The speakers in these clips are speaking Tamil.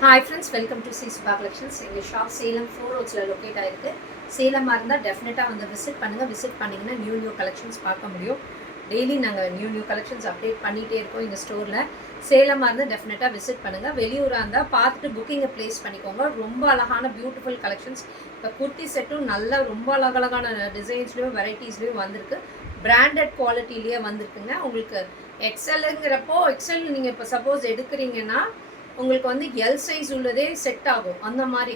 Hi friends, welcome to C Subha collections. எங்கள் ஷாப் சேலம் 4 ரோட்ஸில் லொக்கேட் ஆகிருக்கு. சேலமாக இருந்தால் டெஃபினட்டாக வந்து விசிட் பண்ணுங்கள். விசிட் பண்ணிங்கன்னா நியூ கலெக்ஷன்ஸ் பார்க்க முடியும். டெய்லி நாங்கள் நியூ கலெக்ஷன்ஸ் அப்டேட் பண்ணிகிட்டே இருக்கோம் எங்கள் ஸ்டோரில். சேலமாக இருந்தால் டெஃபினட்டாக விசிட் பண்ணுங்கள். வெளியூராக இருந்தால் பார்த்துட்டு புக்கிங்கை ப்ளேஸ் பண்ணிக்கோங்க. ரொம்ப அழகான பியூட்டிஃபுல் கலெக்ஷன்ஸ். இப்போ குர்த்தி செட்டும் நல்ல ரொம்ப அழகழகான டிசைன்ஸ்லேயும் வெரைட்டிஸ்லேயும் வந்திருக்கு. பிராண்டட் குவாலிட்டிலேயே வந்திருக்குங்க. உங்களுக்கு எக்ஸலுங்கிறப்போ எக்ஸல் நீங்கள் இப்போ சப்போஸ் எடுக்கிறீங்கன்னா உங்களுக்கு வந்து எல் சைஸ் உள்ளதே செட் ஆகும். அந்த மாதிரி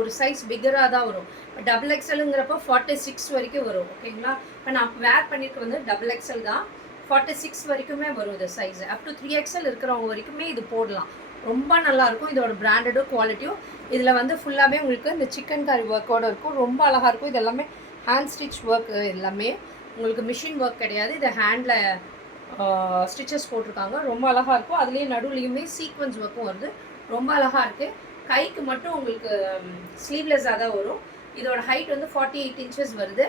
ஒரு சைஸ் பிக்கராக தான் வரும். இப்போ டபுள் எக்ஸலுங்கிறப்போ 46 வரைக்கும் வரும். ஓகேங்களா? இப்போ நான் வேர் பண்ணிட்டு வந்து டபுள் எக்ஸல் தான், 46 வரைக்குமே வரும் இது சைஸ். அப் டு 3XL இருக்கிறவங்க வரைக்குமே இது போடலாம். ரொம்ப நல்லாயிருக்கும். இதோட பிராண்டடும் குவாலிட்டியும். இதில் வந்து ஃபுல்லாகவே உங்களுக்கு இந்த சிக்கன் கறி ஒர்க்கோடு இருக்கும். ரொம்ப அழகாக இருக்கும். இது எல்லாமே ஹேண்ட் ஸ்டிச் ஒர்க். எல்லாமே உங்களுக்கு மிஷின் ஒர்க் கிடையாது. இது ஹேண்டில் ஸ்டிச்சஸ் போட்டிருக்காங்க. ரொம்ப அழகாக இருக்கும். அதுலேயே நடுவுலையுமே சீக்வன்ஸ் ஒர்க்கும் வருது. ரொம்ப அழகாக இருக்குது. கைக்கு மட்டும் உங்களுக்கு ஸ்லீவ்லெஸ்ஸாக தான் வரும். இதோட ஹைட் வந்து 48 இன்ச்சஸ் வருது.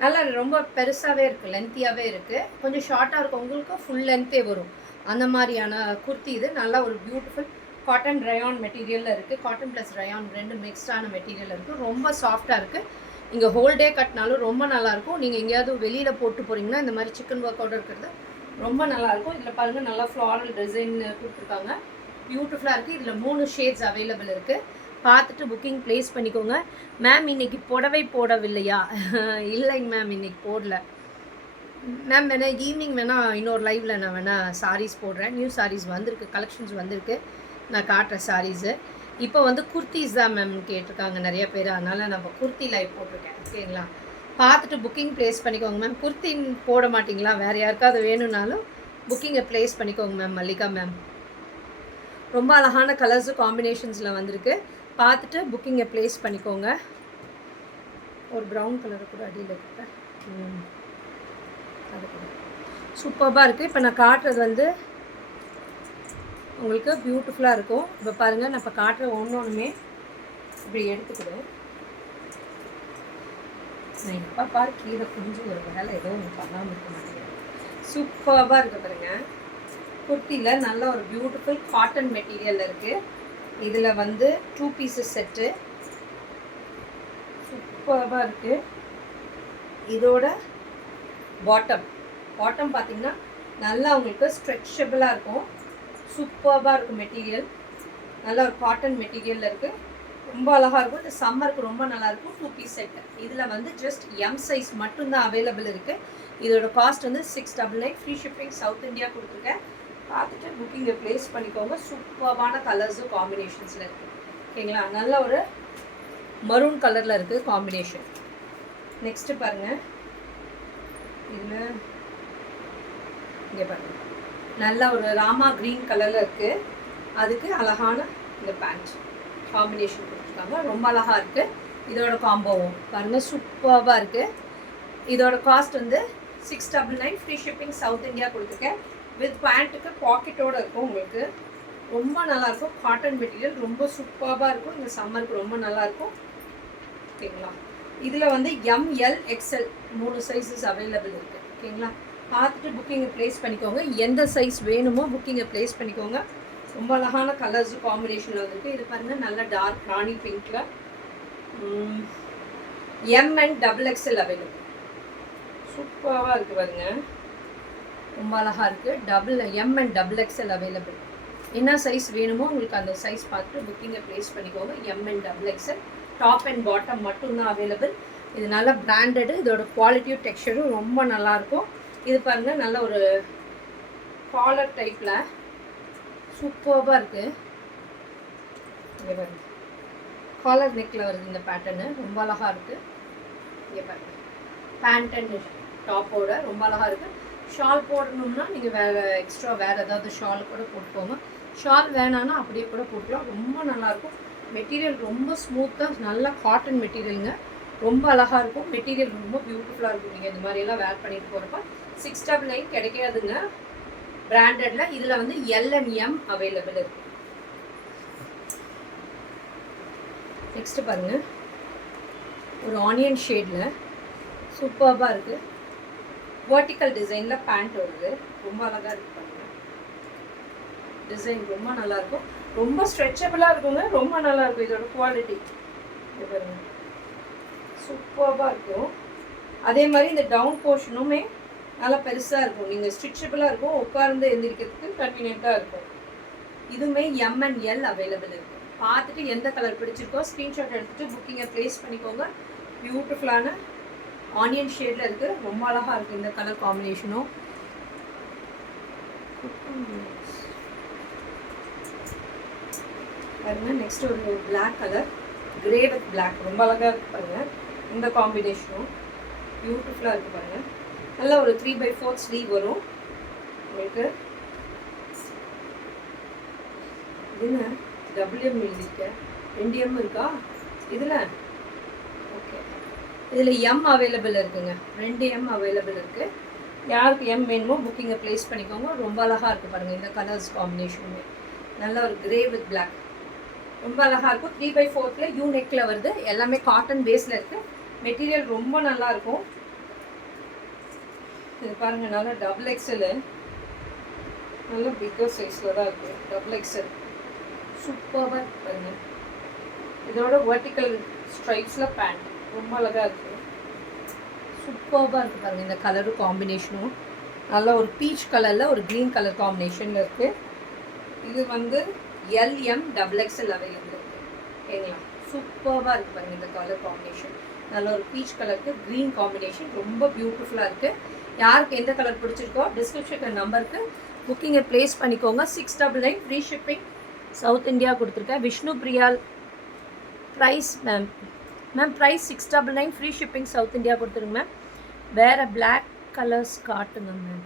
நல்லா ரொம்ப பெருசாகவே இருக்குது, லென்த்தியாகவே இருக்குது. கொஞ்சம் ஷார்ட்டாக இருக்கும், உங்களுக்கு ஃபுல் லென்த்தே வரும். அந்த மாதிரியான குர்த்தி இது. நல்லா ஒரு பியூட்டிஃபுல் காட்டன் ரயான் மெட்டீரியலில் இருக்குது. காட்டன் ப்ளஸ் ரயான் ரெண்டு மிக்ஸ்டான மெட்டீரியல் இருக்குது. ரொம்ப சாஃப்டாக இருக்குது. இங்கே ஹோல் டே கட்டினாலும் ரொம்ப நல்லாயிருக்கும். நீங்கள் எங்கேயாவது வெளியில் போட்டு போகிறீங்கன்னா இந்த மாதிரி சிக்கன் ஒர்க்கோடு இருக்கிறது ரொம்ப நல்லாயிருக்கும். இதில் பாருங்கள், நல்லா ஃப்ளாரல் டிசைன் கொடுத்துருக்காங்க. பியூட்டிஃபுல்லாக இருக்குது. இதில் 3 ஷேட்ஸ் அவைலபிள் இருக்குது. பார்த்துட்டு புக்கிங் ப்ளேஸ் பண்ணிக்கோங்க. மேம் இன்றைக்கி புடவை போடவில்லையா? இல்லைங்க மேம், இன்றைக்கி போடல மேம். வேணால் ஈவினிங் வேணால் இன்னொரு லைவில் நான் வேணால் சாரீஸ் போடுறேன். நியூ சாரீஸ் வந்திருக்கு, கலெக்ஷன்ஸ் வந்திருக்கு, நான் காட்டுறேன் சாரீஸு. இப்போ வந்து குர்த்திஸ் தான் மேம் கேட்டிருக்காங்க நிறைய பேர். அதனால் நம்ம குர்த்தி லைவ் போட்டிருக்கேன். ஓகேங்களா? பார்த்துட்டு புக்கிங் ப்ளேஸ் பண்ணிக்கோங்க மேம். குர்த்தி போட மாட்டிங்களா? வேறு யாருக்காவது வேணும்னாலும் புக்கிங்கை ப்ளேஸ் பண்ணிக்கோங்க மேம். மல்லிகா மேம். ரொம்ப அழகான கலர்ஸு காம்பினேஷன்ஸில் வந்திருக்கு. பார்த்துட்டு புக்கிங்கை ப்ளேஸ் பண்ணிக்கோங்க. ஒரு ப்ரௌன் கலரு கூட அடியில் இருக்கு. அது கூட சூப்பராக இருக்குது. இப்போ நான் காட்டுறது வந்து உங்களுக்கு பியூட்டிஃபுல்லாக இருக்கும். இப்போ பாருங்கள், நான் இப்போ காட்டுற ஒன்றுமே இப்படி எடுத்துக்கிடுவேன். நான் இப்போ பாரு கீழே கொஞ்சம் ஒரு வேலை ஏதோ ஒன்று பண்ணாமல் இருக்க மாட்டேங்கிறேன். சூப்பராக இருக்குது பாருங்கள். குர்த்தியில் நல்ல ஒரு பியூட்டிஃபுல் காட்டன் மெட்டீரியல் இருக்குது. இதில் வந்து 2 பீசஸ் செட்டு சூப்பராக இருக்குது. இதோட பாட்டம் பார்த்திங்கன்னா நல்லா உங்களுக்கு ஸ்ட்ரெச்சபிளாக இருக்கும். சூப்பராக இருக்கும் மெட்டீரியல். நல்ல ஒரு காட்டன் மெட்டீரியலில் இருக்குது. ரொம்ப அழகாக இருக்கும். இந்த சம்மருக்கு ரொம்ப நல்லாயிருக்கும். 2 பீஸ் செட்டு. இதில் வந்து ஜஸ்ட் எம் சைஸ் மட்டும்தான் அவைலபிள் இருக்குது. இதோட காஸ்ட் வந்து 699. ஃப்ரீ ஷிப்பிங் சவுத் இந்தியா கொடுத்துருக்கேன். பார்த்துட்டு புக்கிங்கை ப்ளேஸ் பண்ணிக்கோங்க. சூப்பரான கலர்ஸும் காம்பினேஷன்ஸில் இருக்குது. ஓகேங்களா? நல்ல ஒரு மரூன் கலரில் இருக்குது காம்பினேஷன். நெக்ஸ்ட்டு பாருங்கள், இதில் இங்கே பாருங்கள், நல்ல ஒரு ராமா க்ரீன் கலரில் இருக்குது. அதுக்கு அழகான இந்த பேண்ட் காம்பினேஷன் கொடுத்துருக்காங்க. ரொம்ப அழகாக இருக்குது. இதோட காம்போவும் பாருங்கள், சூப்பராக இருக்குது. இதோட காஸ்ட் வந்து 699. ஃப்ரீ ஷிப்பிங் சவுத் இந்தியா கொடுத்துருக்கேன். வித் பேண்ட்டுக்கு பாக்கெட்டோடு இருக்கும். உங்களுக்கு ரொம்ப நல்லாயிருக்கும். காட்டன் மெட்டீரியல் ரொம்ப சூப்பராக இருக்கும். இந்த சம்மருக்கு ரொம்ப நல்லாயிருக்கும். ஓகேங்களா? இதில் வந்து ML XL 3 சைஸஸ் அவைலபிள் இருக்குது. ஓகேங்களா? பார்த்துட்டு புக்கிங்கை ப்ளேஸ் பண்ணிக்கோங்க. எந்த சைஸ் வேணுமோ புக்கிங்கை ப்ளேஸ் பண்ணிக்கோங்க. ரொம்ப அழகான கலர்ஸு காம்பினேஷனில் வந்துருக்கு. இது பாருங்கள், நல்ல டார்க் ராணி பிங்க்கில் M and XXL அவைலபிள். சூப்பராக இருக்குது பாருங்கள். ரொம்ப அழகாக இருக்குது. M and XXL available. என்ன சைஸ் வேணுமோ உங்களுக்கு அந்த சைஸ் பார்த்துட்டு புக்கிங்கை ப்ளேஸ் பண்ணிக்கோங்க. M and XXL. Top and bottom மட்டும்தான் அவைலபிள். இது நல்ல பிராண்டடு. இதோட குவாலிட்டியும் டெக்ஸ்சரும் ரொம்ப நல்லாயிருக்கும். இது பாருங்கள், நல்ல ஒரு காலர் டைப்பில் சூப்பராக இருக்குது. இங்கே பாருங்கள், காலர் நெக்கில் வருது இந்த பேட்டர்னு. ரொம்ப அழகாக இருக்குது. இங்கே பாருங்கள், பேண்ட் அண்ட் டாப்போட ரொம்ப அழகாக இருக்குது. ஷால் போடணும்னா நீங்கள் எக்ஸ்ட்ரா வேறு ஏதாவது ஷால் கூட போட்டுக்கோங்க. ஷால் வேணான்னா அப்படியே கூட போட்டுக்கலாம். ரொம்ப நல்லாயிருக்கும். மெட்டீரியல் ரொம்ப ஸ்மூத்தாக நல்லா காட்டன் மெட்டீரியலுங்க. ரொம்ப அழகாக இருக்கும். மெட்டீரியல் ரொம்ப பியூட்டிஃபுல்லாக இருக்கும். நீங்கள் இந்த மாதிரியெல்லாம் வேர் பண்ணிட்டு போகிறப்ப 699 கிடைக்காதுங்க பிராண்டடில். இதில் வந்து L and M அவைலபிள் இருக்குது. நெக்ஸ்ட்டு பாருங்கள், ஒரு ஆனியன் ஷேடில் சூப்பராக இருக்குது. வெர்டிக்கல் டிசைனில் பேண்ட் வருது. ரொம்ப அழகாக இருக்குது பாருங்கள். டிசைன் ரொம்ப நல்லாயிருக்கும், ரொம்ப ஸ்ட்ரெச்சபிளாக இருக்குங்க, ரொம்ப நல்லாயிருக்கும் இதோட குவாலிட்டி. இது பாருங்க சூப்பராக இருக்கும். அதே மாதிரி இந்த டவுன் போர்ஷனுமே நல்லா பெருசாக இருக்கும், நீங்கள் ஸ்ட்ரிச்சபிளாக இருக்கும், உட்கார்ந்து எந்திரிக்கிறதுக்கு கன்வீனியண்ட்டாக இருக்கும். இதுவுமே எம் அண்ட் எல் அவைலபிள் இருக்குது. பார்த்துட்டு எந்த கலர் பிடிச்சிருக்கோ ஸ்க்ரீன்ஷாட் எடுத்துகிட்டு புக்கிங்கை ப்ளேஸ் பண்ணிக்கோங்க. பியூட்டிஃபுல்லான ஆனியன் ஷேடில் இருக்குது, ரொம்ப அழகாக இருக்குது இந்த கலர் காம்பினேஷனும். பாருங்க நெக்ஸ்ட் ஒரு black colour, grey with black, ரொம்ப அழகாக இருக்குது பாருங்கள். இந்த காம்பினேஷனும் பியூட்டிஃபுல்லாக இருக்குது பாருங்கள். நல்லா ஒரு 3/4 ஸ்லீவ் வரும் உங்களுக்கு. இதுங்க WM எழுதியிருக்கேன், 2 M இருக்கா இதில்? ஓகே, இதில் M அவைலபிள் இருக்குங்க, 2 M அவைலபிள் இருக்குது. யாருக்கு M வேணுமோ புக்கிங்கை ப்ளேஸ் பண்ணிக்கோங்க. ரொம்ப அழகாக இருக்குது பாருங்கள் இந்த கலர்ஸ் காம்பினேஷனுமே. நல்ல ஒரு கிரே வித் பிளாக், ரொம்ப அழகாக இருக்கும். 3/4 யூ நெக்கில் வருது, எல்லாமே காட்டன் பேஸில் இருக்குது. மெட்டீரியல் ரொம்ப நல்லாயிருக்கும். இது பாருங்கள் நல்லா XXL, நல்ல பிக்கர் சைஸில் தான் இருக்குது. XXL சூப்பராக இருக்குது பாருங்கள். இதோட வெர்டிக்கல் ஸ்ட்ரைப்ஸில் பேண்ட் ரொம்ப அழகாக இருக்குது, சூப்பராக இருக்குது பாருங்கள். இந்த கலரு காம்பினேஷனும் நல்லா ஒரு பீச் கலரில் ஒரு க்ரீன் கலர் காம்பினேஷனில் இருக்குது. இது வந்து LM XXL அவைலபிள் இருக்குது. ஓகேங்களா, சூப்பராக இருக்குது பாருங்கள் இந்த கலர் காம்பினேஷன். நல்ல ஒரு பீச் கலருக்கு க்ரீன் காம்பினேஷன், ரொம்ப பியூட்டிஃபுல்லாக இருக்குது. யாருக்கு எந்த கலர் பிடிச்சிருக்கோ டிஸ்கிரிப்ஷன் நம்பருக்கு புக்கிங்கை ப்ளேஸ் பண்ணிக்கோங்க. 699 ஃப்ரீ ஷிப்பிங் சவுத் இந்தியா கொடுத்துருக்கேன். Vishnu Priyal price ma'am price 699 free shipping South India கொடுத்துருங்க மேம். வேறு பிளாக் கலர்ஸ் காட்டுங்க மேம்.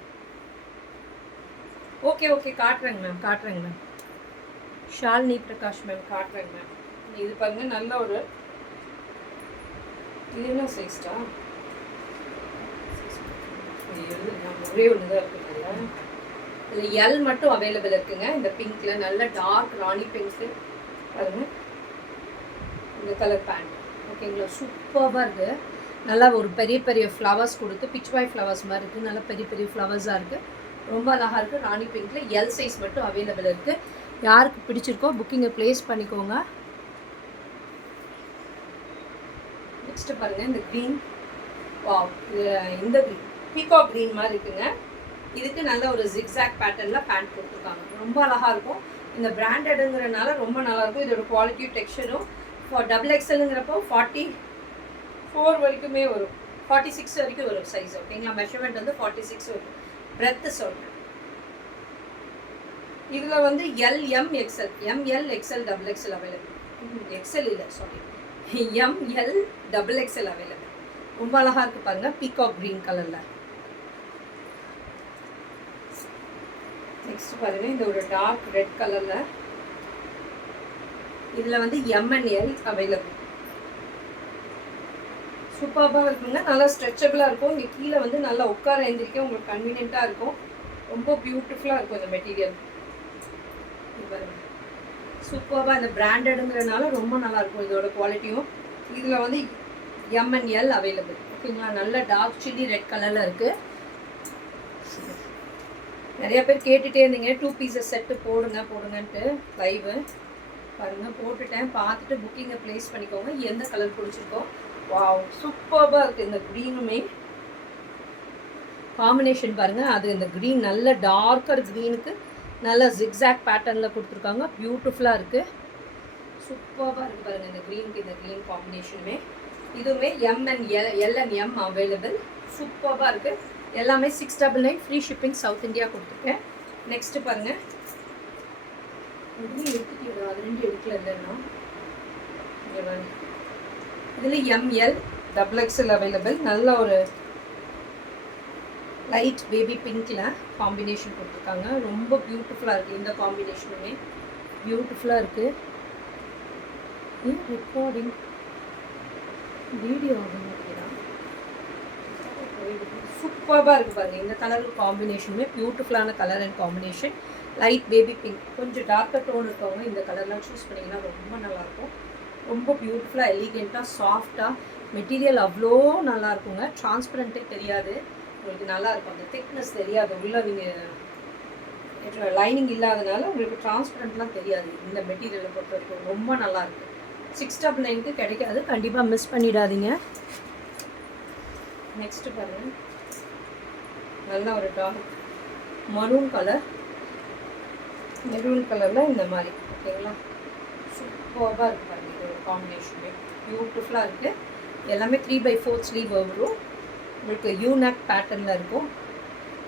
ஓகே காட்டுறேங்க மேம். ஷாலினி பிரகாஷ் மேம் காட்டுறேங்க மேம். இது பாருங்கள் நல்ல ஒரு, இது என்ன சைஸ்டா? ஒரே ஒன்று தான் இருக்குதுல்ல. இதில் எல் மட்டும் அவைலபிள் இருக்குங்க. இந்த பிங்க்கில் நல்ல டார்க் ராணி பிங்க்கு பாருங்கள், இந்த கலர் பேண்ட். ஓகேங்களா, சூப்பராக இருக்குது. நல்லா ஒரு பெரிய பெரிய ஃப்ளவர்ஸ் கொடுத்து பிச்வாய் ஃப்ளவர்ஸ் மாதிரி இருக்குது, நல்லா பெரிய பெரிய ஃப்ளவர்ஸாக இருக்குது, ரொம்ப அழகாக இருக்குது. ராணி பிங்க்கில் எல் சைஸ் மட்டும் அவைலபிள் இருக்குது. யாருக்கு பிடிச்சிருக்கோ புக்கிங்கை ப்ளேஸ் பண்ணிக்கோங்க. நெக்ஸ்ட்டு பாருங்கள் இந்த க்ரீன், வாவ், இந்த க்ரீன் பீகாக் க்ரீன் மாதிரி இருக்குங்க. இதுக்கு நல்ல ஒரு ஜிக்ஸாக் பேட்டர்னில் பேண்ட் கொடுத்துருக்காங்க, ரொம்ப அழகாக இருக்கும். இந்த பிராண்டடுங்கிறனால ரொம்ப நல்லாயிருக்கும். இதோட குவாலிட்டியும் டெக்ஸ்சரும் XXLங்கிறப்போ 44 வரைக்குமே வரும், 46 வரைக்கும் வரும் சைஸ். ஓகேங்களா, மெஷர்மெண்ட் வந்து 46 வரும். பிரெத்து சொல்கிறேன். இதில் வந்து LM XL, ML XL XXL available. XL இல்லை, சாரி, ML XXL அவைலபிள். ரொம்ப அழகாக இருக்குது பாருங்கள், பீகாக் க்ரீன் கலரில். நெக்ஸ்ட் பாருங்கள் இந்த ஒரு டார்க் ரெட் கலரில். இதில் வந்து M and L அவைலபிள். சூப்பராக இருக்குங்க, நல்லா ஸ்ட்ரெச்சபிளாக இருக்கும். இங்கே கீழே வந்து நல்லா உட்கார எழுந்திரிக்க உங்களுக்கு கன்வீனியண்ட்டாக இருக்கும். ரொம்ப பியூட்டிஃபுல்லாக இருக்கும் இந்த மெட்டீரியல். சூப்பராக இந்த பிராண்டடுங்கிறனால ரொம்ப நல்லாயிருக்கும் இதோட குவாலிட்டியும். இதில் வந்து M and L அவைலபிள். ஓகேங்களா, நல்ல டார்க் சில்லி ரெட் கலரில் இருக்குது. நிறைய பேர் கேட்டுகிட்டே இருந்தீங்க 2 பீசஸ் செட்டு போடுங்கன்ட்டு. லைவு பாருங்கள் போட்டுட்டேன், பார்த்துட்டு புக்கிங்கை ப்ளேஸ் பண்ணிக்கோங்க. எந்த கலர் பிடிச்சிருக்கோ. வாவ், சூப்பராக இருக்குது. இந்த க்ரீனுமே காம்பினேஷன் பாருங்கள், அது இந்த க்ரீன் நல்ல டார்க்கர் க்ரீனுக்கு நல்ல ஜிக்ஸாக் பேட்டர்னில் கொடுத்துருக்காங்க, பியூட்டிஃபுல்லாக இருக்குது. சூப்பராக இருக்குது பாருங்கள் இந்த க்ரீனுக்கு இந்த க்ரீன் காம்பினேஷனுமே. இதுவுமே M and L and M available. சூப்பராக இருக்குது. எல்லாமே 699 ஃப்ரீ ஷிப்பிங் சவுத் இந்தியா கொடுத்துருக்கேன். நெக்ஸ்ட்டு பாருங்கள், எடுத்துக்கிட்டு அது 2 எடுக்கல இல்லைன்னா. இதில் ML XXL அவைலபிள். நல்ல ஒரு லைட் பேபி பிங்க்கில் காம்பினேஷன் கொடுத்துருக்காங்க, ரொம்ப பியூட்டிஃபுல்லாக இருக்குது. இந்த காம்பினேஷனுமே பியூட்டிஃபுல்லாக இருக்குது. ரெக்கார்டிங் வீடியோ சூப்பராக இருக்குது பாருங்கள். இந்த கலர் காம்பினேஷனுமே பியூட்டிஃபுல்லான colour and combination. Light baby pink, கொஞ்சம் டார்க்கர் டோன் இருக்கவங்க இந்த கலர்லாம் சூஸ் பண்ணிங்கன்னா ரொம்ப நல்லாயிருக்கும். ரொம்ப பியூட்டிஃபுல்லாக எலிகெண்ட்டாக சாஃப்டாக மெட்டீரியல் அவ்வளோ நல்லா இருக்குங்க. டிரான்ஸ்பரண்ட்டே தெரியாது உங்களுக்கு, நல்லாயிருக்கும். அந்த திக்னஸ் தெரியாது. உள்ள நீங்கள் லைனிங் இல்லாதனால உங்களுக்கு டிரான்ஸ்பரண்ட்லாம் தெரியாது. இந்த மெட்டீரியலை பொறுத்த வரைக்கும் ரொம்ப நல்லாயிருக்கு. 699க்கு கிடைக்காது, கண்டிப்பாக மிஸ் பண்ணிடாதீங்க. நெக்ஸ்ட்டு பாருங்கள், நல்ல ஒரு டார்க் மரூன் கலர். மெரூன் கலரில் இந்த மாதிரி ஓகேங்களா, சூப்பராக இருக்குது பாருங்கள். இது ஒரு காம்பினேஷனே பியூட்டிஃபுல்லாக இருக்குது. எல்லாமே 3/4 ஸ்லீவ் வரும். உங்களுக்கு யூனக் பேட்டர்னில் இருக்கும்.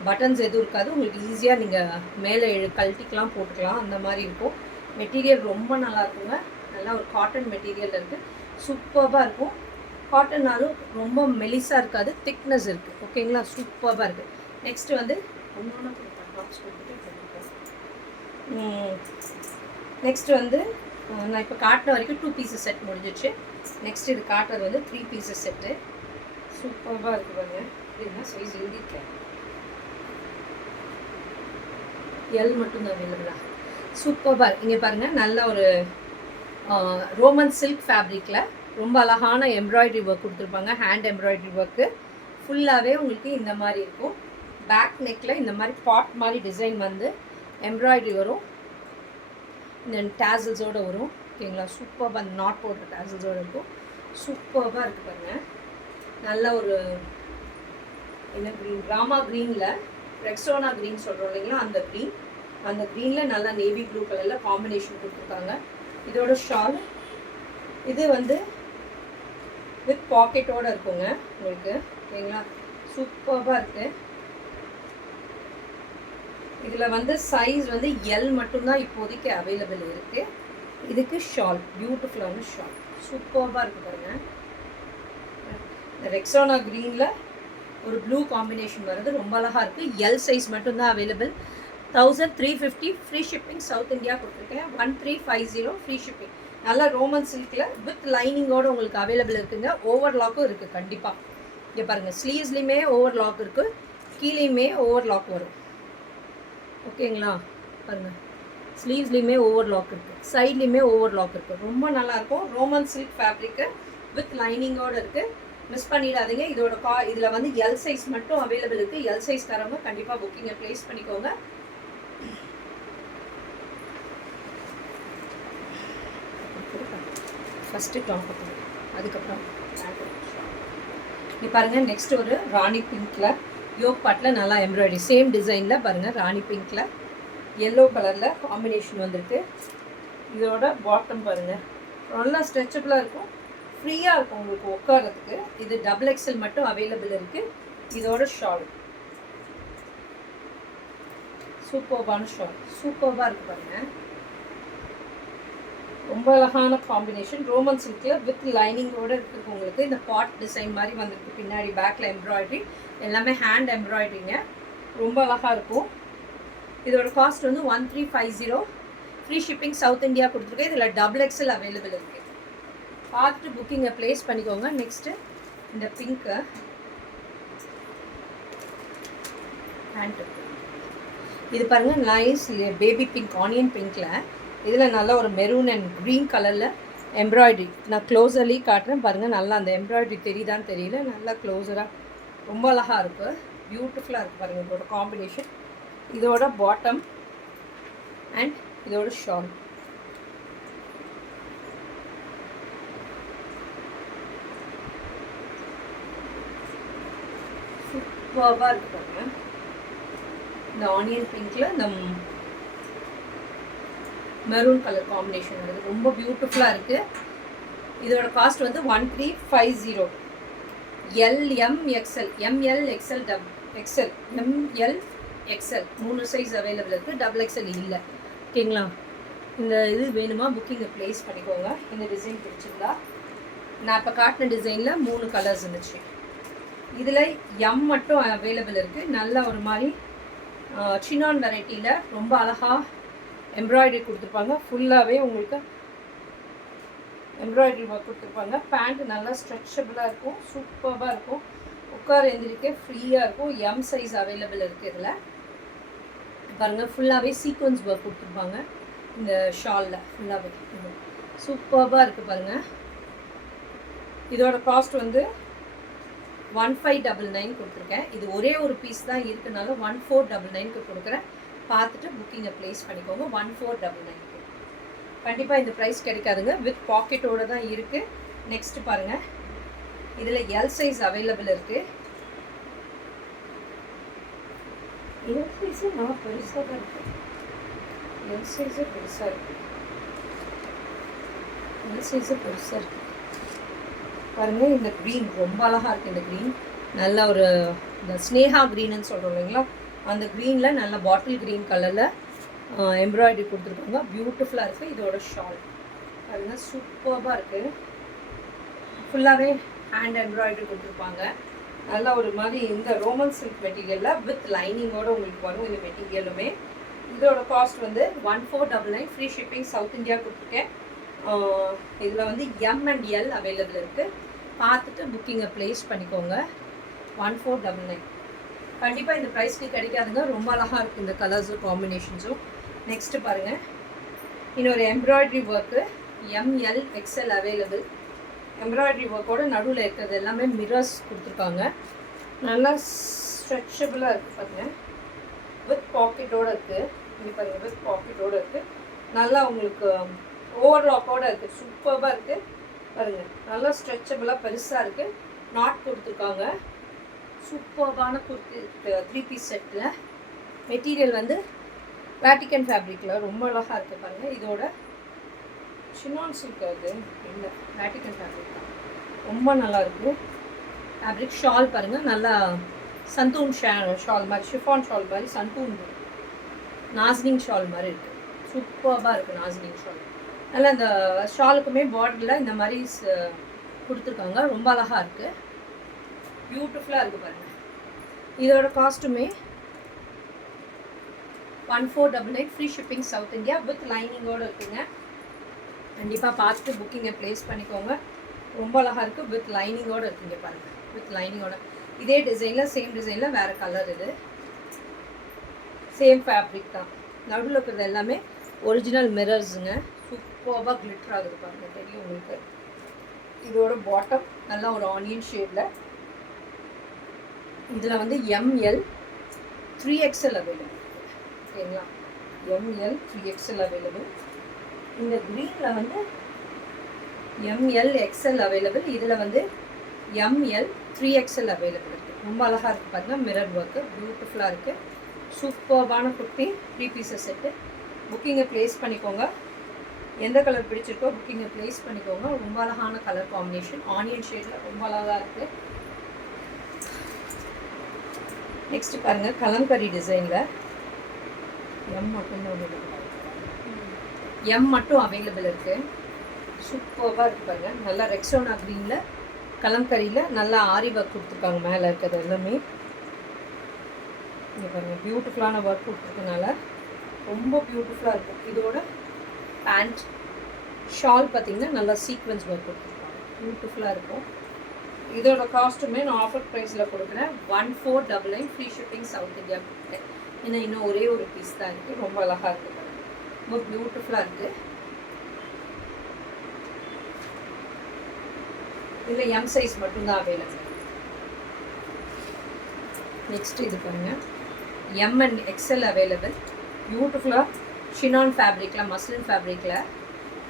பட்டன்ஸ் எதுவும் இருக்காது. உங்களுக்கு ஈஸியாக நீங்கள் மேலே கழட்டிக்கலாம், போட்டுக்கலாம், அந்த மாதிரி இருக்கும். மெட்டீரியல் ரொம்ப நல்லா இருக்குங்க. நல்லா ஒரு காட்டன் மெட்டீரியல் இருக்குது. சூப்பராக இருக்கும். காட்டன்னாலும் ரொம்ப மெலிசாக இருக்காது, திக்னஸ் இருக்குது ஓகேங்களா. சூப்பராக இருக்குது. நெக்ஸ்ட்டு வந்து நெக்ஸ்ட்டு வந்து நான் இப்போ காட்டின வரைக்கும் 2 பீசஸ் செட் முடிஞ்சிச்சு. நெக்ஸ்ட் இது காட்டுறது வந்து 3 பீசஸ் செட்டு. சூப்பராக இருக்குது பாருங்க. இதுனா சைஸ் எழுதிருக்கேன், எல் மட்டும்தான் அவைலபிளா. சூப்பராக இங்கே பாருங்கள், நல்ல ஒரு ரோமன் சில்க் ஃபேப்ரிக்கில் ரொம்ப அழகான எம்ப்ராய்டரி ஒர்க் கொடுத்துருப்பாங்க. ஹேண்ட் எம்ப்ராய்டரி ஒர்க்கு ஃபுல்லாகவே உங்களுக்கு இந்த மாதிரி இருக்கும். பேக் நெக்கில் இந்த மாதிரி பாட் மாதிரி டிசைன் வந்து எம்ப்ராய்டரி வரும். இந்த டேசல்ஸோடு வரும் ஓகேங்களா. சூப்பராக அந்த நாட் போடுற டேசல்ஸோடு இருக்கும். சூப்பராக இருக்குது பாருங்கள். நல்ல ஒரு என்ன க்ரீன், ராமா க்ரீனில் ரெக்ஸோனா க்ரீன் சொல்கிறோம் இல்லைங்களா, அந்த க்ரீனில் நல்லா நேவி ப்ளூ கலரில் காம்பினேஷன் கொடுத்துருக்காங்க. இதோட ஷால் இது வந்து வித் பாக்கெட்டோடு இருக்குங்க உங்களுக்கு ஓகேங்களா. சூப்பராக இருக்குது. இதில் வந்து சைஸ் வந்து எல் மட்டும்தான் இப்போதைக்கு அவைலபிள் இருக்குது. இதுக்கு ஷால், பியூட்டிஃபுல்லான ஷால், சூப்பராக இருக்குது பாருங்கள். இந்த ரெக்ஸோனா க்ரீனில் ஒரு ப்ளூ காம்பினேஷன் வருது, ரொம்ப அழகாக இருக்குது. எல் சைஸ் மட்டும்தான் available. 1350 free shipping, South India கொடுத்துருக்கேன். 1350 ஃப்ரீ ஷிப்பிங். நல்லா ரோமன் சில்கில் வித் லைனிங்கோடு உங்களுக்கு அவைலபிள் இருக்குங்க. ஓவர்லாக்கும் இருக்குது கண்டிப்பாக. இங்கே பாருங்கள், ஸ்லீவ்ஸ்லேயுமே ஓவர்லாக் இருக்குது, கீழேயுமே ஓவர்லாக் வரும் ஓகேங்களா. பாருங்கள், ஸ்லீவ்ஸ்லேயுமே ஓவர்லாக் இருக்குது, சைட்லேயுமே ஓவர்லாக் இருக்குது. ரொம்ப நல்லாயிருக்கும். ரோமன் சில்க் ஃபேப்ரிக்கு வித் லைனிங்கோடு இருக்குது. மிஸ் பண்ணிடாதீங்க. இதில் வந்து எல் சைஸ் மட்டும் அவைலபிள் இருக்குது. எல் சைஸ் தரவங்க கண்டிப்பாக புக்கிங்கை ப்ளேஸ் பண்ணிக்கோங்க. ஃபஸ்ட்டு டாப், அதுக்கப்புறம் நீ பாருங்கள். நெக்ஸ்ட் ஒரு ராணி பிங்க்கில் யோக் பாட்டில் நல்லா எம்ப்ராய்டரி சேம் டிசைனில் பாருங்கள். ராணி பிங்க்கில் எல்லோ கலரில் காம்பினேஷன் வந்திருக்கு. இதோட பாட்டம் பாருங்கள், நல்லா ஸ்ட்ரெச்சபிளாக இருக்கும், ஃப்ரீயாக இருக்கும் உங்களுக்கு உட்காரத்துக்கு. இது டபுள் எக்ஸல் மட்டும் அவைலபிள் இருக்குது. இதோட ஷால் சூப்பர்பான ஷால், சூப்பராக இருக்குது பாருங்கள். ரொம்ப அழகான காம்பினேஷன். ரோமன் சில்கில் வித் லைனிங்கோடு இருக்குது உங்களுக்கு. இந்த பாட் டிசைன் மாதிரி வந்துருக்கு பின்னாடி. பேக்கில் எம்ப்ராய்டரி எல்லாமே ஹேண்ட் எம்ப்ராய்டரிங்க, ரொம்ப அழகாக இருக்கும். இதோட காஸ்ட் வந்து 1350 ஃப்ரீ ஷிப்பிங், சவுத் இந்தியா கொடுத்துருக்கேன். இதில் டபுள் எக்ஸல் அவைலபிள் இருக்குது. பார்த்துட்டு புக்கிங்கை ப்ளேஸ் பண்ணிக்கோங்க. நெக்ஸ்ட்டு இந்த பிங்க்கு ஹேண்ட், இது பாருங்கள், நைஸ் பேபி பிங்க், ஆனியன் பிங்க்கில். இதில் நல்லா ஒரு மெரூன் அண்ட் க்ரீன் கலரில் எம்ப்ராய்டரி. நான் க்ளோஸர்லி காட்டுறேன் பாருங்கள். நல்லா அந்த எம்ப்ராய்டரி தெரியுதான்னு தெரியல, நல்லா க்ளோஸராக ரொம்ப அழகாக இருக்குது, பியூட்டிஃபுல்லாக இருக்குது பாருங்கள். இதோட காம்பினேஷன், இதோட பாட்டம் அண்ட் இதோட ஷால். சூப்பராக இருக்குது பாருங்கள். இந்த ஆனியன் பிங்க்கில் இந்த மெரூன் கலர் காம்பினேஷன் வருது, ரொம்ப பியூட்டிஃபுல்லாக இருக்குது. இதோட காஸ்ட் வந்து 1350. L M XL, M L XL, XL, M L XL 3 size available இருக்குது. டபுள் எக்ஸ்எல் இல்லை ஓகேங்களா. இந்த இது வேணுமா புக்கிங்கை ப்ளேஸ் பண்ணிக்கோங்க. இந்த டிசைன் பிடிச்சிருந்தா, நான் இப்போ காட்டின டிசைனில் 3 கலர்ஸ் இருந்துச்சு. இதில் எம் மட்டும் அவைலபிள் இருக்குது. நல்ல ஒரு மாதிரி சின்னான் வெரைட்டியில் ரொம்ப அழகாக எம்ப்ராய்டரி கொடுத்துருப்பாங்க. ஃபுல்லாகவே உங்களுக்கு எம்ப்ராய்டரி ஒர்க் கொடுத்துருப்பாங்க. பேண்ட் நல்லா ஸ்ட்ரெச்சபிளாக இருக்கும், சூப்பராக இருக்கும், உட்கார எந்திரிக்க ஃப்ரீயாக இருக்கும். எம் சைஸ் அவைலபிள் இருக்குது. இதில் பாருங்கள், ஃபுல்லாகவே சீக்வன்ஸ் ஒர்க் கொடுத்துருப்பாங்க. இந்த ஷாலில் ஃபுல்லாகவே சூப்பராக இருக்குது பாருங்கள். இதோட காஸ்ட் வந்து 1599 கொடுத்துருக்கேன். இது ஒரே ஒரு பீஸ் தான் இருக்கனால 1499க்கு கொடுக்குறேன். பார்த்துட்டு புக்கிங்கை ப்ளேஸ் பண்ணிக்கோங்க. 1499. கண்டிப்பாக இந்த ப்ரைஸ் கிடைக்காதுங்க. வித் பாக்கெட்டோடு தான் இருக்குது. நெக்ஸ்ட்டு பாருங்கள், இதில் எல் சைஸ் அவைலபிள் இருக்குது. எல் சைஸு நல்லா பெருசாக தான் இருக்குது. எல் சைஸு பெருசாக இருக்குது. எல் சைஸு பெருசாக இருக்குது பாருங்கள். இந்த க்ரீன் ரொம்ப அழகாக இருக்குது. இந்த க்ரீன் நல்ல ஒரு இந்த ஸ்னேஹா க்ரீன்னு சொல்கிறோம் இல்லைங்களா, அந்த க்ரீனில் நல்ல பாட்டில் க்ரீன் கலரில் எம்ப்ராய்டரி கொடுத்துருக்காங்க. பியூட்டிஃபுல்லாக இருக்குது. இதோட ஷால் பாருங்கள், சூப்பராக இருக்குது. ஃபுல்லாகவே ஹேண்ட் எம்ப்ராய்டரி கொடுத்துருப்பாங்க. நல்லா ஒரு மாதிரி இந்த ரோமன் சில்க் மெட்டீரியலில் வித் லைனிங்கோடு உங்களுக்கு வரும் இந்த மெட்டீரியலுமே. இதோட காஸ்ட் வந்து 1499. ஃப்ரீ ஷிப்பிங் சவுத் இந்தியா கொடுத்துருக்கேன். இதில் வந்து எம் அண்ட் எல் அவைலபிள் இருக்குது. பார்த்துட்டு புக்கிங்கை ப்ளேஸ் பண்ணிக்கோங்க. 1499. கண்டிப்பாக இந்த ப்ரைஸ்க்கு கிடைக்காதுங்க. ரொம்ப அழகாக இருக்குது இந்த கலர்ஸும் காம்பினேஷன்ஸும். நெக்ஸ்ட்டு பாருங்கள், இன்னொரு embroidery work M L XL available. Embroidery ஒர்க்கோட நடுவில் இருக்கிறது எல்லாமே மிரர்ஸ் கொடுத்துருக்காங்க. நல்லா ஸ்ட்ரெச்சபிளாக இருக்குது பாருங்கள். வித் பாக்கெட்டோடு இருக்குது. இங்கே பாருங்கள், வித் பாக்கெட்டோடு இருக்குது. நல்லா உங்களுக்கு ஓவர்லாக்கோடு இருக்குது. சூப்பராக இருக்குது பாருங்கள். நல்லா ஸ்ட்ரெச்சபிளாக பெருசாக இருக்குது. நாட் கொடுத்துருக்காங்க. சூப்பரான குர்த்தி 3 பீஸ் செட்டில். மெட்டீரியல் வந்து வேட்டிக்கன் ஃபேப்ரிக்கில் ரொம்ப அழகாக இருக்குது பாருங்கள். இதோட சின்னான் சில்க் அது இல்லை, வேட்டிக்கன் ஃபேப்ரிக் தான். ரொம்ப நல்லா இருக்குது ஃபேப்ரிக். ஷால் பாருங்கள், நல்லா சந்தூன் ஷால் மாதிரி, ஷிஃபான் ஷால் மாதிரி, சந்தூன் நாஸ்னிங் ஷால் மாதிரி இருக்குது. சூப்பராக இருக்குது நாஸ்னிங் ஷால். நல்லா இந்த ஷாலுக்குமே பார்டரில் இந்த மாதிரி கொடுத்துருக்காங்க. ரொம்ப அழகாக இருக்குது. பியூட்டிஃபுல்லாக இருக்குது பாருங்கள். இதோட காஸ்ட்டுமே 1499. Free shipping South India with லைனிங்கோடு இருக்குங்க. கண்டிப்பாக பார்த்துட்டு புக்கிங்கை ப்ளேஸ் பண்ணிக்கோங்க. ரொம்ப அழகாக இருக்குது. வித் லைனிங்கோடு இருக்குங்க பாருங்கள். வித் லைனிங்கோட இதே டிசைனில் சேம் டிசைனில் வேறு கலர். இது சேம் ஃபேப்ரிக் தான். நடுவில் இருக்கிறது எல்லாமே ஒரிஜினல் மிரர்ஸுங்க. சூப்பராக கிளிட்டர் ஆகுது பாருங்கள், தெரியும் உங்களுக்கு. இதோட பாட்டம் நல்லா ஒரு ஆனியன் ஷேடில். இதில் வந்து எம்எல் 3XL அவைலபிள். ஓகேங்களா, எம்எல் 3XL அவைலபிள். இந்த க்ரீனில் வந்து எம்எல் எக்ஸ்எல் அவைலபிள். இதில் வந்து எம்எல் 3XL அவைலபிள் இருக்குது. ரொம்ப அழகாக இருக்குது பாருங்கள். மிரர் ஒர்க்கு பியூட்டிஃபுல்லாக இருக்குது. சூப்பர்பான குர்த்தி 3 பீசஸ் செட்டு. புக்கிங்கை ப்ளேஸ் பண்ணிக்கோங்க. எந்த கலர் பிடிச்சிருக்கோ புக்கிங்கை ப்ளேஸ் பண்ணிக்கோங்க. ரொம்ப அழகான கலர் காம்பினேஷன், ஆனியன் ஷேடில் ரொம்ப அழகாக இருக்குது. நெக்ஸ்ட்டு பாருங்கள், கலம்கரி டிசைனில் எம் மட்டும் அவைலபிள் இருக்குது. சூப்பராக இருக்குது பாருங்கள். நல்லா ரெக்ஸோனா க்ரீனில் கலம்கரியில் நல்லா ஆரி ஒர்க் கொடுத்துருக்காங்க. மேலே இருக்கிறது எல்லாமே இங்கே பாருங்கள், பியூட்டிஃபுல்லான ஒர்க் கொடுத்துருக்கனால ரொம்ப பியூட்டிஃபுல்லாக இருக்கும். இதோட பேண்ட் ஷால் பார்த்திங்கன்னா நல்லா சீக்வன்ஸ் ஒர்க் கொடுத்துருக்காங்க. பியூட்டிஃபுல்லாக இருக்கும். இதோட காஸ்ட்டுமே நான் ஆஃபர் ப்ரைஸில் கொடுக்குறேன். 1499. ஃப்ரீ ஷிப்பிங் சவுத் இந்தியா கொடுக்குறேன். ஏன்னா இன்னும் ஒரே ஒரு பீஸ் தான் இருக்குது. ரொம்ப அழகாக இருக்குது, ரொம்ப பியூட்டிஃபுல்லாக இருக்குது. இதில் எம் சைஸ் மட்டும்தான் அவைலபிள். நெக்ஸ்ட் இது பாருங்கள், எம் அண்ட் எக்ஸ்எல் அவைலபிள். பியூட்டிஃபுல்லாக ஷினான் ஃபேப்ரிக்கில், மஸ்லின் ஃபேப்ரிக்கில்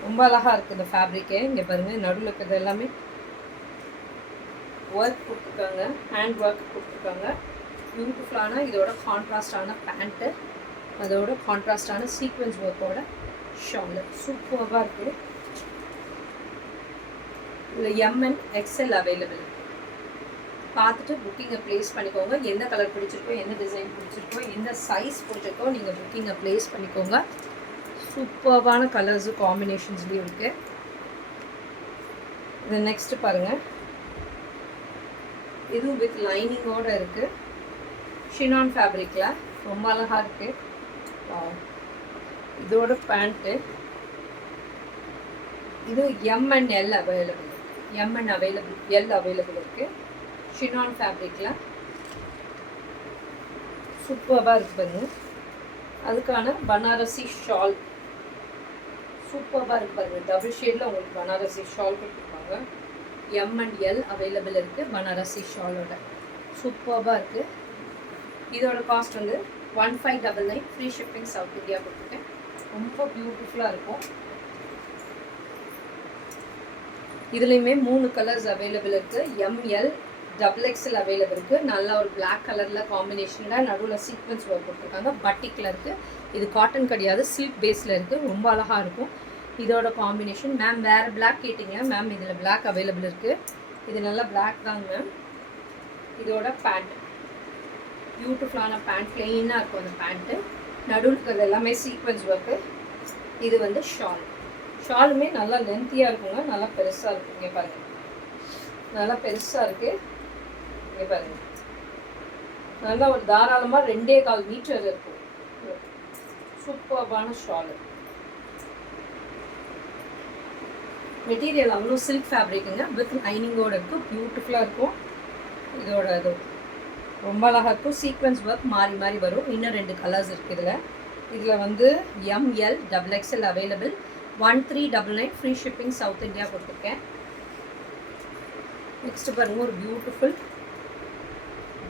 ரொம்ப அழகாக இருக்குது இந்த ஃபேப்ரிக்கே. இங்கே பாருங்கள், நடுவில் இருக்கிறது எல்லாமே ஒர்க் கொடுத்துருக்காங்க, ஹேண்ட் ஒர்க் கொடுத்துருக்காங்க. பியூட்டிஃபுல்லான இதோட கான்ட்ராஸ்டான பேண்ட்டு, அதோட கான்ட்ராஸ்டான சீக்வன்ஸ் ஒர்க்கோட ஷாலு சூப்பராக இருக்குது. இதில் எம் அண்ட் எக்ஸ்எல் அவைலபிள். பார்த்துட்டு புக்கிங்கை ப்ளேஸ் பண்ணிக்கோங்க. எந்த கலர் பிடிச்சிருக்கோ, எந்த டிசைன் பிடிச்சிருக்கோ, எந்த சைஸ் பிடிச்சிருக்கோ நீங்கள் புக்கிங்கை ப்ளேஸ் பண்ணிக்கோங்க. சூப்பரான கலர்ஸு காம்பினேஷன்ஸ்லேயும் இருக்குது. இது நெக்ஸ்ட்டு பாருங்கள், இதுவும் வித் லைனிங்கோடு இருக்குது. ஷினான் ஃபேப்ரிக்கில் ரொம்ப அழகாக இருக்குது. இதோட பேண்ட்டு இது M and L available. M and available, L available இருக்குது. ஷினான் ஃபேப்ரிக்கில் சூப்பராக இருக்குது. அதுக்கான பனாரசி ஷால் சூப்பராக இருக்குது பாருங்கள். டபுள் ஷேடில் உங்களுக்கு பனாரசி ஷால் கொடுத்துருப்பாங்க. எம் அண்ட் எல் அவைலபிள் இருக்குது பனாரசி ஷாலோட. சூப்பராக இருக்குது. இதோட காஸ்ட் வந்து 1599 ஃப்ரீ ஷிப்பிங் சவுத் இந்தியா கொடுத்துருக்கேன். ரொம்ப பியூட்டிஃபுல்லாக இருக்கும். இதுலேயுமே 3 கலர்ஸ் அவைலபிள் இருக்குது. எம்எல் XXL அவைலபிள் இருக்குது. நல்ல ஒரு பிளாக் கலரில் காம்பினேஷனில் நடுவில் சீக்வன்ஸ் ஒர்க் கொடுத்துருக்காங்க. பட்டிக்கில் இருக்குது. இது காட்டன் கிடையாது, சில்க் பேஸில் இருக்குது. ரொம்ப அழகாக இருக்கும் இதோட காம்பினேஷன். மேம் வேறு பிளாக் கேட்டிங்க மேம், இதில் பிளாக் அவைலபிள் இருக்குது. இது நல்லா பிளாக் தாங்க மேம். இதோட பேண்ட் பியூட்டிஃபுல்லான பேண்ட், ப்ளெயினாக இருக்கும் அந்த பேண்ட்டு. நடுவில் இருக்கிறது எல்லாமே சீக்வன்ஸ் ஒர்க்கு. இது வந்து ஷாலுமே நல்லா லென்த்தியாக இருக்குங்க, நல்லா பெருசாக இருக்கும். இங்கே பாருங்கள், நல்லா பெருசாக இருக்குது. இங்கே பாருங்கள், நல்லா ஒரு தாராளமாக 2.25 மீட்டர் இருக்கும். சூப்பர்பான ஷாலு. மெட்டீரியல் அவ்வளோ சில்க் ஃபேப்ரிக்குங்க, வித் லைனிங்கோடு இருக்கும். பியூட்டிஃபுல்லாக இருக்கும். இதோட இது ரொம்ப அழகாக இருக்கும். சீக்வன்ஸ் ஒர்க் மாறி மாறி வரும். இன்னும் 2 கலர்ஸ் இருக்குது இதில் வந்து ML XXL available. 1399 free shipping South India கொடுத்துருக்கேன். நெக்ஸ்ட்டு பாருங்கள், ஒரு பியூட்டிஃபுல்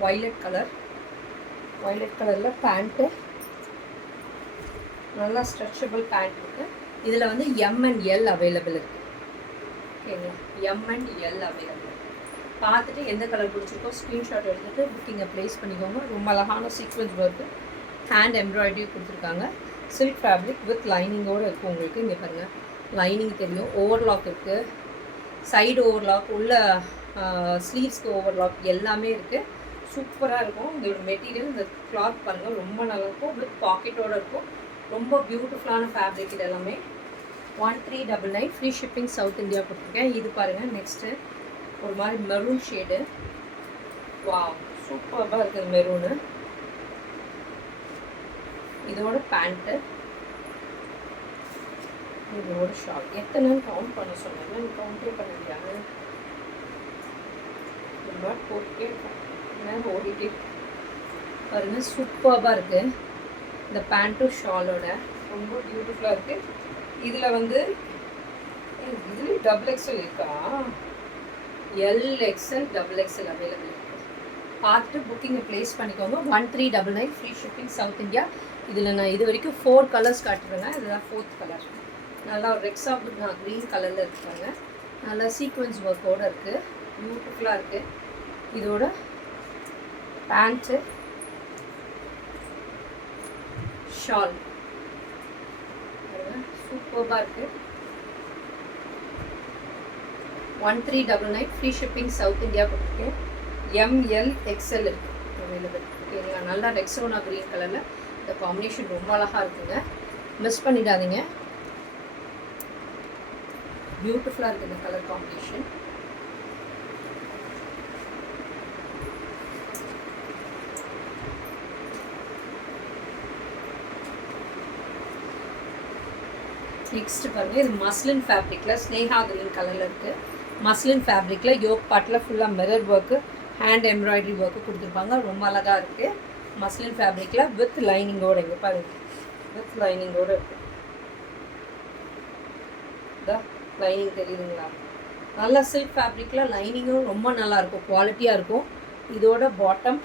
வைலட் கலரில் பேண்ட்டு. நல்லா ஸ்ட்ரெச்சபிள் பேண்ட் இருக்குது. இதில் வந்து M&L அவைலபிள் இருக்குது. ஓகேங்களா, M&L அவைலபிள். பார்த்துட்டு எந்த கலர் பிடிச்சிருக்கோ ஸ்க்ரீன்ஷாட் எடுத்துகிட்டு புக்கிங்கை ப்ளேஸ் பண்ணிக்கோங்க. ரொம்ப அழகான சீக்வன்ஸ் ஒர்க்கு, ஹேண்ட் எம்ப்ராய்டரி கொடுத்துருக்காங்க. சில்க் ஃபேப்ரிக் வித் லைனிங்கோடு இருக்குது உங்களுக்கு. இங்கே பாருங்கள், லைனிங் தெரியும். ஓவர்லாக் இருக்குது, சைடு ஓவர்லாக், உள்ள ஸ்லீவ்ஸ்க்கு ஓவர்லாக் எல்லாமே இருக்குது. சூப்பராக இருக்கும். இதோட மெட்டீரியல், இந்த கிளாத் பாருங்கள் ரொம்ப நல்லாயிருக்கும். வித் பாக்கெட்டோடு இருக்கும். ரொம்ப பியூட்டிஃபுல்லான ஃபேப்ரிக் இது எல்லாமே. 1399 ஃப்ரீ ஷிப்பிங் சவுத் இந்தியா கொடுத்துருக்கேன். இது பாருங்கள், நெக்ஸ்ட்டு ஒரு மாதிரி மெரூன் ஷேடு. வாவ், சூப்பராக இருக்குது மெரூனு. இதோட பேண்ட்டு, இதோட ஷால். எத்தனைன்னு கவுண்ட் பண்ண சொன்னாங்க, நீ கவுண்டே பண்ணிடுறாங்க. போட்டுட்டே இருக்கேன், ஓடிட்டே பாருங்கள். சூப்பராக இருக்குது இந்த பேண்ட்டும் ஷாலோட. ரொம்ப பியூட்டிஃபுல்லாக இருக்குது. இதில் வந்து இதுலேயும் XXL இருக்கா? LXL XXL அவைலபிள் இருக்குது. பார்த்துட்டு புக்கிங்கை ப்ளேஸ் பண்ணிக்கோங்க. 1399 ஃப்ரீ ஷிப்பிங் சவுத் இந்தியா. இதில் நான் இது வரைக்கும் 4 கலர்ஸ் காட்டுறேங்க. இதுதான் 4th கலர். நல்லா ஒரு ரெக்ஸா க்ரீன் கலரில் இருக்காங்க. நல்லா சீக்வன்ஸ் ஒர்க்கோடு இருக்குது. பியூட்டிஃபுல்லாக இருக்குது. இதோட பேண்ட்டு, ஷால் சூப்பராக இருக்குது. 1399 ஃப்ரீ ஷிப்பிங் சவுத் இந்தியா கொடுத்துருக்கேன். ML XL இருக்குது அவைலபிள். ஓகேங்களா, நல்லா ரெக்ஸோனா க்ரீன் கலரில். இந்த காம்பினேஷன் ரொம்ப அழகாக இருக்குங்க, மிஸ் பண்ணிடாதீங்க. பியூட்டிஃபுல்லாக இருக்குது இந்த கலர் காம்பினேஷன். நெக்ஸ்ட் பாருங்கள், இது மஸ்லின் ஃபேப்ரிக்கில் ஸ்னேஹா க்ரீன் கலரில் இருக்குது. மஸ்லின் ஃபேப்ரிக்கில் யோக் பார்ட்டில் ஃபுல்லாக mirror work, hand embroidery work கொடுத்துருப்பாங்க. ரொம்ப அழகாக இருக்குது. மஸ்லின் ஃபேப்ரிக்கில் வித் லைனிங்கோடு. இங்கே பாருங்கள், வித் லைனிங்கோடு இருக்குது. இதான் லைனிங் தெரியுதுங்களா? நல்லா சில்க் ஃபேப்ரிக்கில் லைனிங்கும் ரொம்ப நல்லாயிருக்கும், குவாலிட்டியாக இருக்கும். இதோட பாட்டம்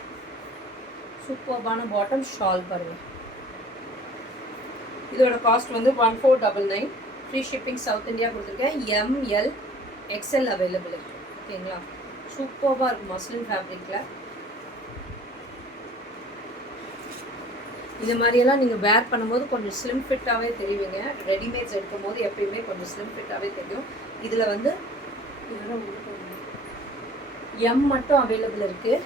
சூப்பர்பான பாட்டம். ஷால் பாருங்கள். இதோட காஸ்ட் வந்து 1499 ஃப்ரீ ஷிப்பிங் சவுத் இந்தியா கொடுத்துருக்கேன். ML XL அவைலபிள் இருக்குது. ஓகேங்களா, சூப்பராக இருக்கும் மஸ்லின் ஃபேப்ரிக்கில். இந்த மாதிரியெல்லாம் நீங்கள் வேர் பண்ணும்போது கொஞ்சம் ஸ்லிம் ஃபிட்டாகவே தெரிவிங்க. ரெடிமேட்ஸ் எடுக்கும் போது எப்பயுமே கொஞ்சம் ஸ்லிம் ஃபிட்டாகவே தெரியும். இதில் வந்து M மட்டும் அவைலபிள் இருக்குது.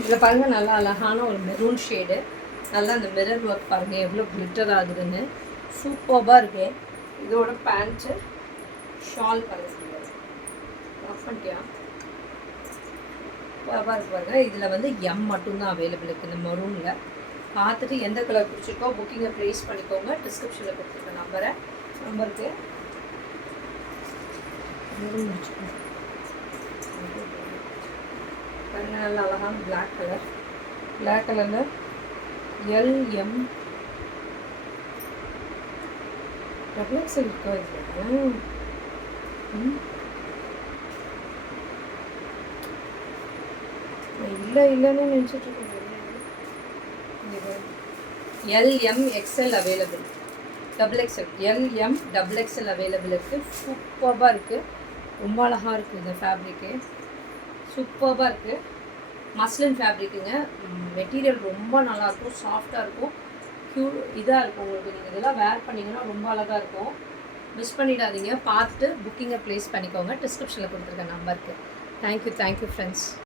இதில் பாருங்கள், நல்லா அழகான ஒரு மெரூன் ஷேடு. நல்லா அந்த மிரர் ஒர்க் பாருங்கள் எவ்வளோ கிளிட்டர் ஆகுதுன்னு. சூப்பராக இருக்கு. இதோட பேண்ட்டு, ஷால் பாருங்கள். ஆஃப் பண்ணிட்டியா? சூப்பராக இருக்கு பாருங்கள். இதில் வந்து M மட்டும்தான் அவைலபிள் இருக்குது இந்த மெரூனில். பார்த்துட்டு எந்த கலர் பிடிச்சிருக்கோ புக்கிங்கை ப்ளேஸ் பண்ணிக்கோங்க. டிஸ்கிரிப்ஷனில் கொடுத்துருக்க நம்பருக்கு பாருங்க நல்ல அழகான பிளாக் கலர். பிளாக் கலரில் எல்எம் டபுள் எக்ஸல் இருக்கா இதில்? இல்லைன்னு நினச்சிட்டு இருக்கேன். LM XL available, double XL, LM double XL available இருக்குது. சூப்பர்பாக இருக்குது, ரொம்ப அழகாக இருக்குது. இந்த ஃபேப்ரிக்கு சூப்பர்பாக இருக்குது. மஸ்லின் ஃபேப்ரிக்குங்க. மெட்டீரியல் ரொம்ப நல்லாயிருக்கும், சாஃப்டாக இருக்கும், இதாக இருக்கும். உங்களுக்கு நீங்கள் இதெல்லாம் வேர் பண்ணிங்கன்னா ரொம்ப அழகாக இருக்கும். மிஸ் பண்ணிடாதீங்க. பார்த்துட்டு புக்கிங்கை ப்ளேஸ் பண்ணிக்கோங்க. டிஸ்கிரிப்ஷனில் கொடுத்துருக்க நம்பருக்கு. Thank you friends.